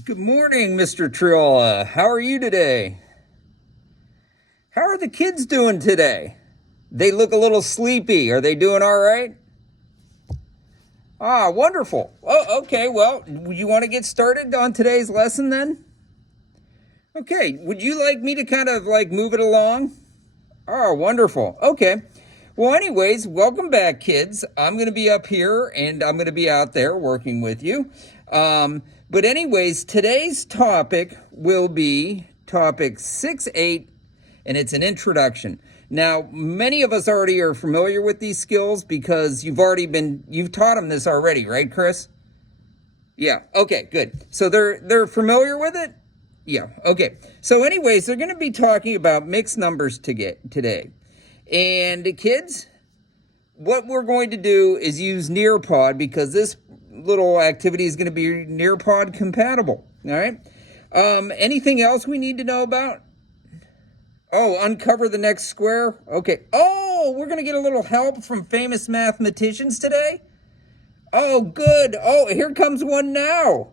Good morning, Mr. Triola. How are you today? How are the kids doing today? They look a little sleepy. Are they doing all right? Ah, wonderful. Oh, okay. Well, you want to get started on today's lesson then? Okay. Would you like me to kind of move it along? Oh, wonderful. Okay. Well, anyways, welcome back, kids. I'm going to be up here and I'm going to be out there working with you. But anyways, today's topic will be topic 6-8, and it's an introduction. Now, many of us already are familiar with these skills because you've taught them this already, right, Chris? Yeah. Okay, good. So they're familiar with it? Yeah. Okay. So anyways, they're going to be talking about mixed numbers today. And kids, what we're going to do is use Nearpod because this little activity is going to be Nearpod compatible. All right. Anything else we need to know about? Oh, uncover the next square. Okay. Oh, we're going to get a little help from famous mathematicians today. Oh, good. Oh, here comes one now.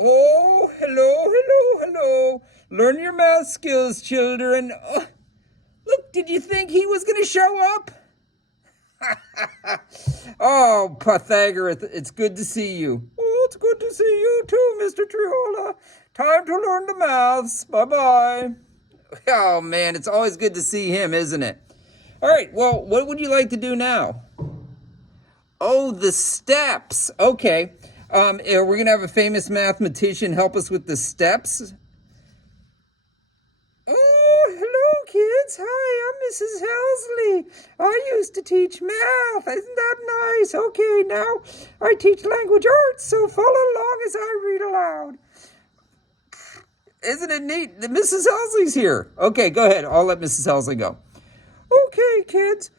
Oh, hello. Learn your math skills, children. Oh, look, did you think he was going to show up? Oh, Pythagoras, it's good to see you. Oh, it's good to see you too, Mr. Triola. Time to learn the maths. Bye-bye. Oh, man, it's always good to see him, isn't it? All right, well, what would you like to do now? Oh, the steps. Okay. We're going to have a famous mathematician help us with the steps. Oh, hello, kids. Hi, I'm Mrs. Helsley. I used to teach math. Isn't that nice? Okay, now I teach language arts, so follow along as I read aloud. Isn't it neat that Mrs. Helsley's here? Okay, go ahead. I'll let Mrs. Helsley go. Okay, kids.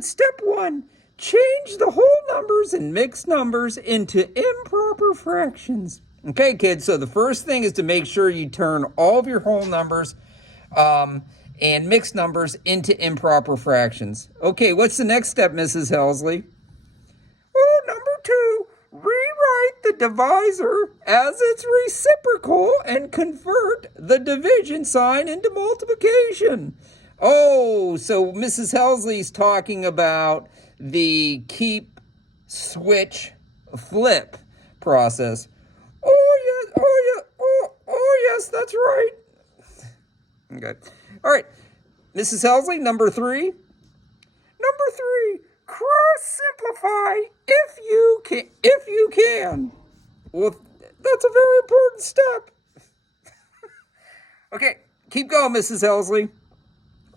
Step one. Change the whole numbers and mixed numbers into improper fractions. Okay, kids, so the first thing is to make sure you turn all of your whole numbers and mixed numbers into improper fractions. Okay, what's the next step, Mrs. Helsley? Oh, number 2, rewrite the divisor as its reciprocal and convert the division sign into multiplication. Oh, so Mrs. Helsley's talking about the keep, switch, flip process. Oh yes, that's right. Okay. All right. Mrs. Helsley, number 3. Number 3, cross simplify if you can. Well, that's a very important step. Okay, keep going, Mrs. Helsley.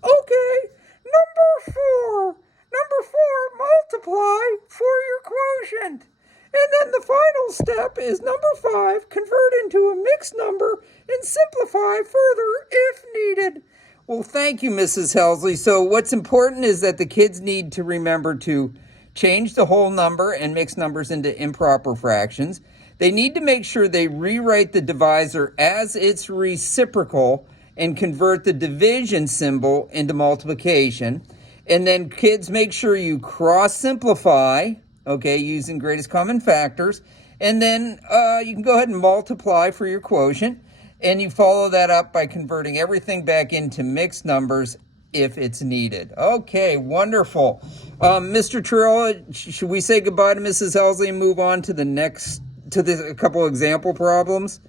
Okay, number 4. Number 4, multiply for your quotient. And then the final step is number 5, convert into a mixed number and simplify further if needed. Well, thank you, Mrs. Helsley. So what's important is that the kids need to remember to change the whole number and mixed numbers into improper fractions. They need to make sure they rewrite the divisor as its reciprocal and convert the division symbol into multiplication. And then kids, make sure you cross simplify, okay, using greatest common factors. And then you can go ahead and multiply for your quotient. And you follow that up by converting everything back into mixed numbers if it's needed. Okay, wonderful. Mr. Triola, should we say goodbye to Mrs. Helsley and move on to a couple example problems?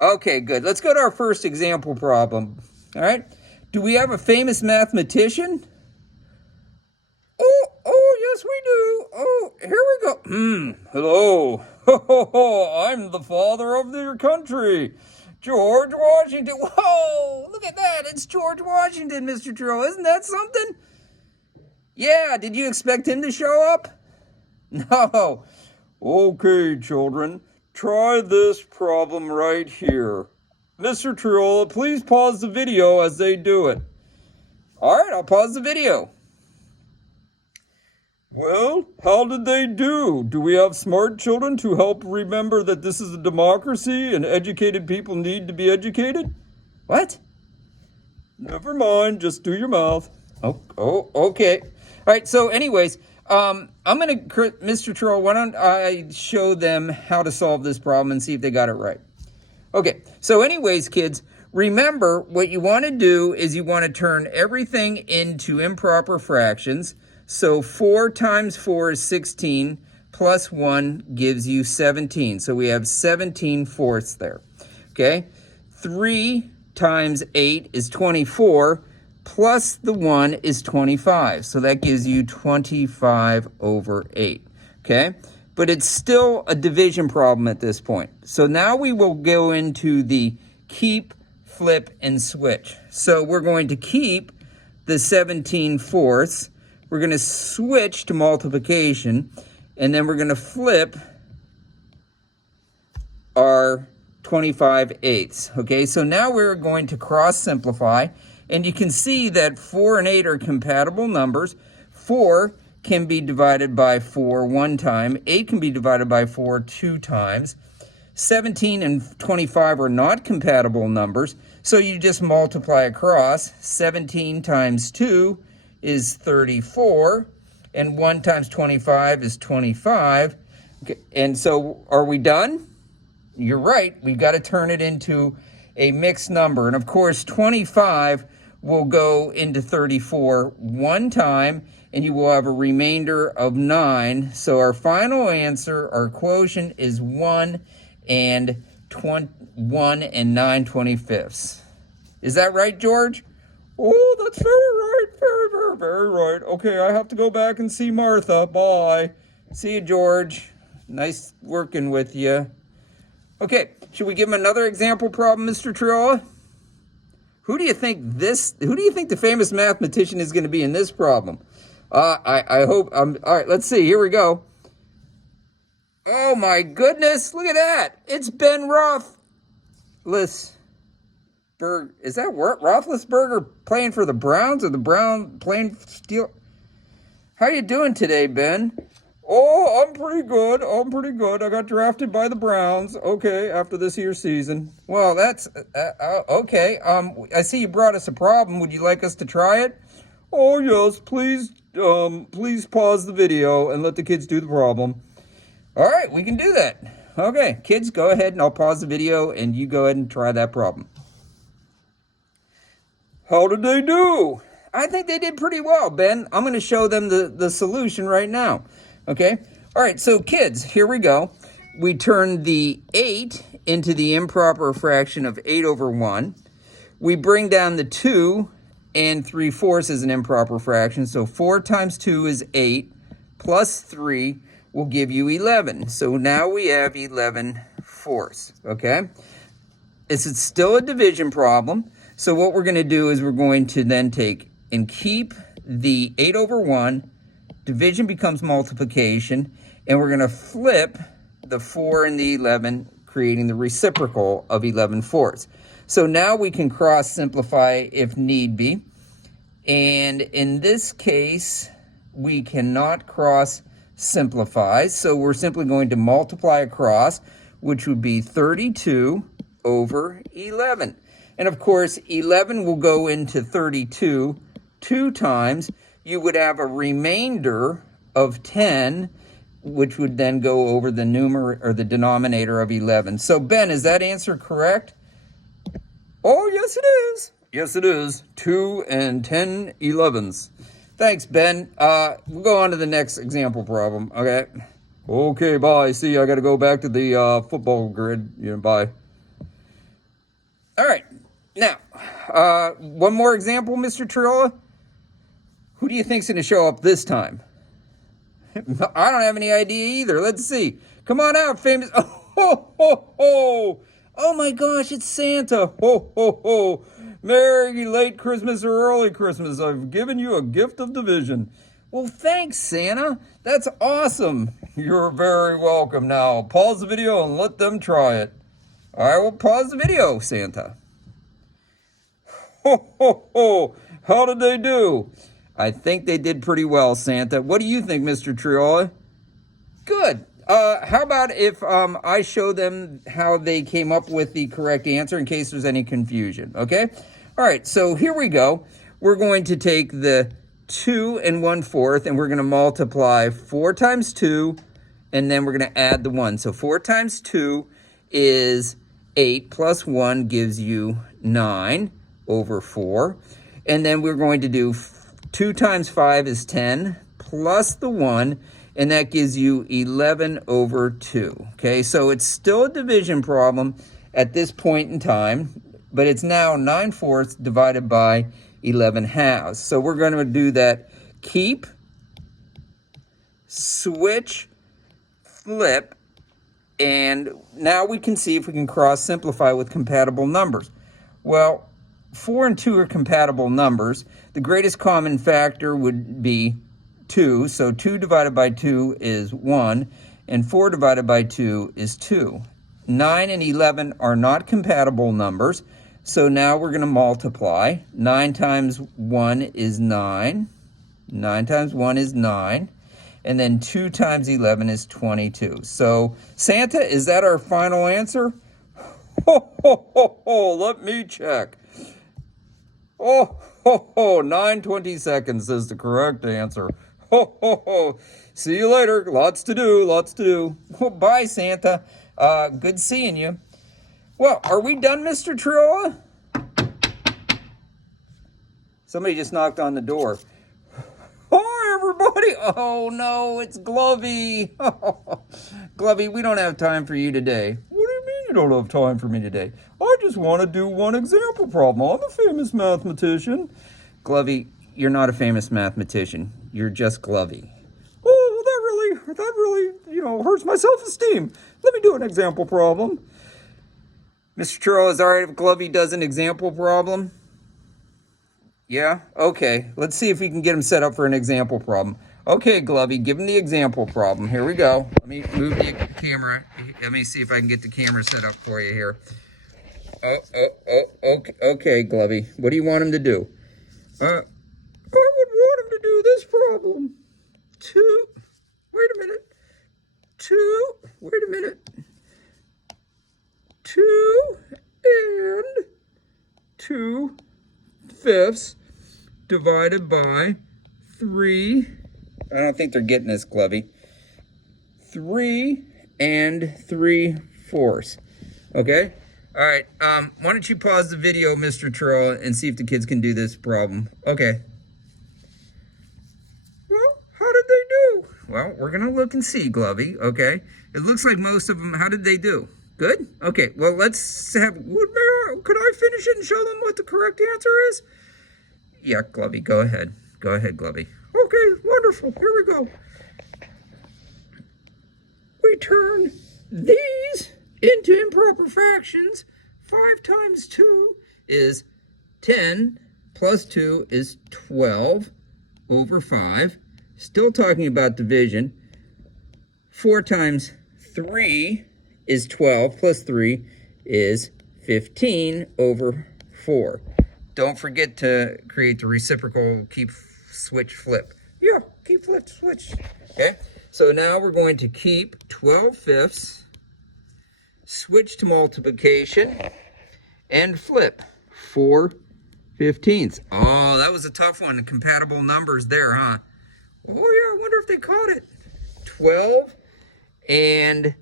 Okay, good. Let's go to our first example problem. All right. Do we have a famous mathematician? Oh, yes, we do. Oh, here we go. Hello. I'm the father of your country, George Washington. Whoa, look at that. It's George Washington, Mr. Triola. Isn't that something? Yeah, did you expect him to show up? No. Okay, children, try this problem right here. Mr. Triola, please pause the video as they do it. All right, I'll pause the video. Well, how did they do? Do we have smart children to help remember that this is a democracy and educated people need to be educated? What? Never mind, just do your math. Oh, okay. All right, so anyways, I'm going to, Mr. Troll, why don't I show them how to solve this problem and see if they got it right. Okay, so anyways, kids, remember what you want to do is you want to turn everything into improper fractions. So 4 times 4 is 16, plus 1 gives you 17. So we have 17/4 there, okay? 3 times 8 is 24, plus the 1 is 25. So that gives you 25/8, okay? But it's still a division problem at this point. So now we will go into the keep, flip, and switch. So we're going to keep the 17/4. We're going to switch to multiplication, and then we're going to flip our 25/8. Okay, so now we're going to cross simplify, and you can see that 4 and 8 are compatible numbers. 4 can be divided by 4 one time. 8 can be divided by 4 two times. 17 and 25 are not compatible numbers, so you just multiply across. 17 times 2 is 34, and 1 times 25 is 25. Okay, and so are we done? You're right. We've got to turn it into a mixed number. And of course, 25 will go into 34 one time, and you will have a remainder of 9. So our final answer, our quotient, is 1 and 9/25. Is that right, George? Oh, that's very right. Very, very, very right. Okay, I have to go back and see Martha. Bye. See you, George. Nice working with you. Okay, should we give him another example problem, Mr. Triola? Who do you think the famous mathematician is going to be in this problem? I hope, all right, let's see, here we go. Oh my goodness, look at that. It's Ben Roethlisberger. Is that Roethlisberger playing for the Browns, or the Brown playing Steel? How you doing today, Ben? Oh, I'm pretty good. I got drafted by the Browns, okay, after this year's season. Well, that's, okay. I see you brought us a problem. Would you like us to try it? Oh, yes, please pause the video and let the kids do the problem. All right, we can do that. Okay, kids, go ahead and I'll pause the video and you go ahead and try that problem. How did they do? I think they did pretty well, Ben. I'm going to show them the solution right now. Okay? All right, so kids, here we go. We turn the 8 into the improper fraction of 8/1. We bring down the 2, and 3/4 is an improper fraction. So 4 times 2 is 8, plus 3 will give you 11. So now we have 11/4, okay? It's still a division problem. So what we're going to do is we're going to then take and keep the 8/1. Division becomes multiplication, and we're going to flip the 4 and the 11, creating the reciprocal of 11/4. So now we can cross simplify if need be. And in this case, we cannot cross simplify. So we're simply going to multiply across, which would be 32/11. And of course, 11 will go into 32 two times. You would have a remainder of 10, which would then go over the numerator or the denominator of 11. So Ben, is that answer correct? Oh, yes it is. Yes it is. 2 and 10 11s. Thanks, Ben. We'll go on to the next example problem. Okay. Okay, bye. See, I got to go back to the football grid. Yeah, bye. All right. Now, one more example, Mr. Triola. Who do you think's going to show up this time? I don't have any idea either. Let's see. Come on out, famous. Oh, ho, ho, ho. Oh my gosh, it's Santa. Ho, ho, ho. Merry late Christmas or early Christmas. I've given you a gift of division. Well, thanks, Santa. That's awesome. You're very welcome. Now, pause the video and let them try it. All right, well, pause the video, Santa. Ho, ho, ho. How did they do? I think they did pretty well, Santa. What do you think, Mr. Triola? Good. How about if I show them how they came up with the correct answer in case there's any confusion, okay? All right, so here we go. We're going to take the 2 1/4, and we're going to multiply 4 times 2, and then we're going to add the 1. So 4 times 2 is 8, plus 1 gives you 9 over 4. And then we're going to do 2 times 5 is 10, plus the 1, and that gives you 11 over 2. Okay, so it's still a division problem at this point in time, but it's now 9/4 divided by 11/2. So we're going to do that keep, switch, flip, and now we can see if we can cross simplify with compatible numbers. Well, 4 and 2 are compatible numbers. The greatest common factor would be 2. So 2 divided by 2 is 1, and 4 divided by 2 is 2. 9 and 11 are not compatible numbers. So now we're going to multiply. 9 times 1 is 9. 9 times 1 is 9. And then 2 times 11 is 22. So, Santa, is that our final answer? Ho, ho, ho, ho, let me check. Oh, ho, ho, 9:20 seconds is the correct answer. Ho, ho, ho. See you later. Lots to do, lots to do. Oh, bye, Santa. Good seeing you. Well, are we done, Mr. Trilla? Somebody just knocked on the door. Hi, everybody. Oh, no, it's Glovey. Glovey, we don't have time for you today. What do you mean you don't have time for me today? I just want to do one example problem. I'm a famous mathematician. Glovey, you're not a famous mathematician. You're just Glovey. Oh, well, that really, hurts my self-esteem. Let me do an example problem. Mr. Trilla, is it all right if Glovey does an example problem? Yeah? Okay. Let's see if we can get him set up for an example problem. Okay, Glovey, give him the example problem. Here we go. Let me move the camera. Let me see if I can get the camera set up for you here. Okay, Glovey. What do you want him to do? I would want him to do this problem. 2. Wait a minute. 2 and 2/5 divided by 3. I don't think they're getting this, Glovey. 3 and 3/4. Okay? All right. Why don't you pause the video, Mr. Trilla, and see if the kids can do this problem. Okay. Well, how did they do? Well, we're going to look and see, Glovey. Okay? It looks like most of them, how did they do? Good? Okay, well, let's have, could I finish it and show them what the correct answer is? Yeah, Glovey, go ahead. Go ahead, Glovey. Okay, wonderful. Here we go. We turn these into improper fractions. 5 times 2 is 10, plus 2 is 12 over 5. Still talking about division. 4 times 3 is 12, plus 3 is 15 over 4. Don't forget to create the reciprocal keep, switch, flip. Yeah, keep, flip, switch. Okay, so now we're going to keep 12/5, switch to multiplication, and flip 4/15. Oh, that was a tough one. Compatible numbers there, huh? Oh, yeah, I wonder if they caught it. 12 and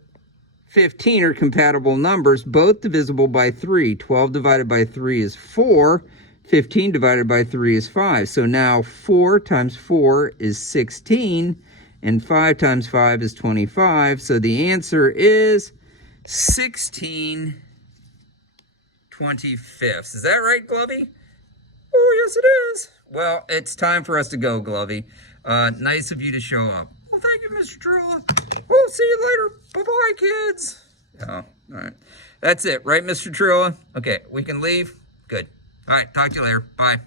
15 are compatible numbers, both divisible by 3. 12 divided by 3 is 4. 15 divided by 3 is 5. So now 4 times 4 is 16, and 5 times 5 is 25. So the answer is 16/25. Is that right, Glovey? Oh, yes, it is. Well, it's time for us to go, Glovey. Nice of you to show up. Well, thank you, Mr. Trilla. We'll see you later. Bye-bye, kids. Oh, all right. That's it, right, Mr. Trilla? Okay, we can leave? Good. All right, talk to you later. Bye.